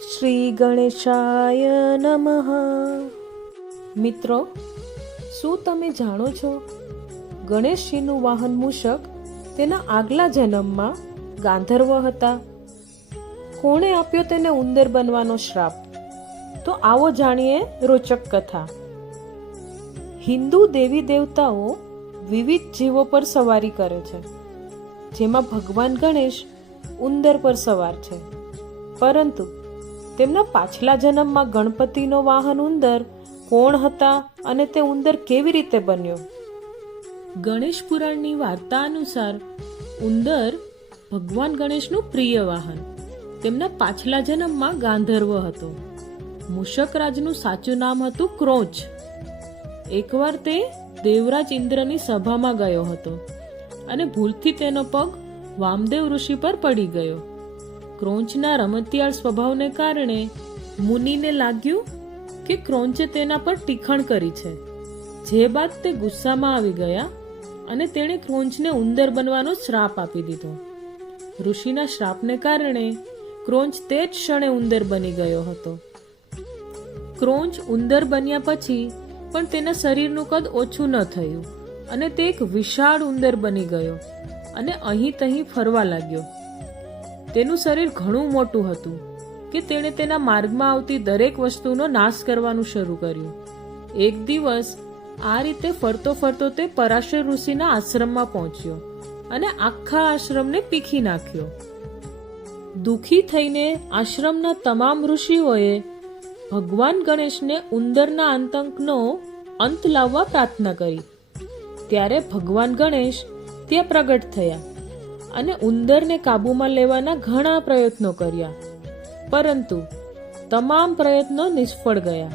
શ્રી ગણેશાય નમઃ. મિત્રો, શું તમે જાણો છો, ગણેશજીનું વાહન મૂષક તેના આગલા જન્મમાં ગાંધર્વ હતા. કોણે આપ્યો તેને ઉંદર બનવાનો શ્રાપ? તો આવો જાણીએ રોચક કથા. હિન્દુ દેવી દેવતાઓ વિવિધ જીવો પર સવારી કરે છે, જેમાં ભગવાન ગણેશ ઉંદર પર સવાર છે. પરંતુ તેમના પાછલા જન્મમાં ગણપતિનો વાહન ઉંદર કોણ હતા અને તે ઉંદર કેવી રીતે બન્યો? ગણેશ પુરાણની વાર્તા અનુસાર ઉંદર ભગવાન ગણેશનું પ્રિય વાહન તેમના પાછલા જન્મમાં ગાંધર્વ હતો. મૂષક રાજનું સાચું નામ હતું ક્રોંચ. એકવાર તે દેવરાજ ઇન્દ્રની સભામાં ગયો હતો અને ભૂલથી તેનો પગ વામદેવ ઋષિ પર પડી ગયો. ક્રોંચના રમતિયાળ સ્વભાવને કારણે મુનિને લાગ્યું કે ક્રોંચે તેના પર ટીખણ કરી છે, જે બાદ તે ગુસ્સામાં આવી ગયા અને તેણે ક્રોંચને ઉંદર બનવાનો શ્રાપ આપી દીધો. ઋષિના શ્રાપને કારણે ક્રોંચ તે જ ક્ષણે ઉંદર બની ગયો હતો. ક્રોંચ ઉંદર બન્યા પછી પણ તેના શરીરનું કદ ઓછું ન થયું અને તે એક વિશાળ ઉંદર બની ગયો અને અહીં તહીં ફરવા લાગ્યો. તેનું શરીર ઘણું મોટું હતું કે તેણે તેના માર્ગમાં આવતી દરેક વસ્તુનો નાશ કરવાનું શરૂ કર્યું. એક દિવસ આ રીતે ફરતો ફરતો તે પરાશર ઋષિના આશ્રમમાં પહોંચ્યો અને આખા આશ્રમને પીખી નાખ્યો. દુઃખી થઈને આશ્રમના તમામ ઋષિઓએ ભગવાન ગણેશને ઉંદરના આતંકનો અંત લાવવા પ્રાર્થના કરી. ત્યારે ભગવાન ગણેશ ત્યાં પ્રગટ થયા અને ઉંદરને કાબૂમાં લેવાના ઘણા પ્રયત્નો કર્યા, પરંતુ તમામ પ્રયત્નો નિષ્ફળ ગયા.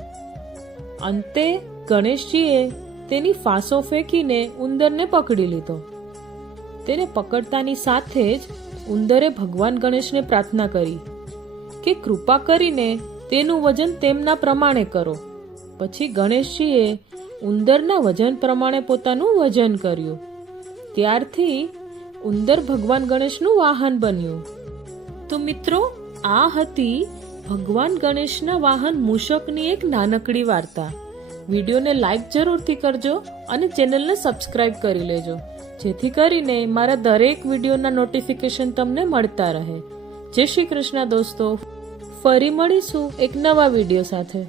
અંતે ગણેશજીએ તેની ફાંસો ફેંકીને ઉંદરને પકડી લીધો. તેને પકડતાની સાથે જ ઉંદરે ભગવાન ગણેશને પ્રાર્થના કરી કે કૃપા કરીને તેનું વજન તેમના પ્રમાણે કરો. પછી ગણેશજીએ ઉંદરના વજન પ્રમાણે પોતાનું વજન કર્યું. ત્યારથી ઉંદર ભગવાન ગણેશનું વાહન બન્યું. તો મિત્રો, આ હતી ભગવાન ગણેશના વાહન મૂષકની એક નાનકડી વાર્તા. વિડીયોને લાઈક જરૂરથી કરજો અને ચેનલને સબસ્ક્રાઇબ કરી લેજો, જેથી કરીને મારા દરેક વિડીયોના નોટિફિકેશન તમને મળતા રહે. જય શ્રી કૃષ્ણ દોસ્તો. ફરી મળીશું એક નવા વિડીયો સાથે.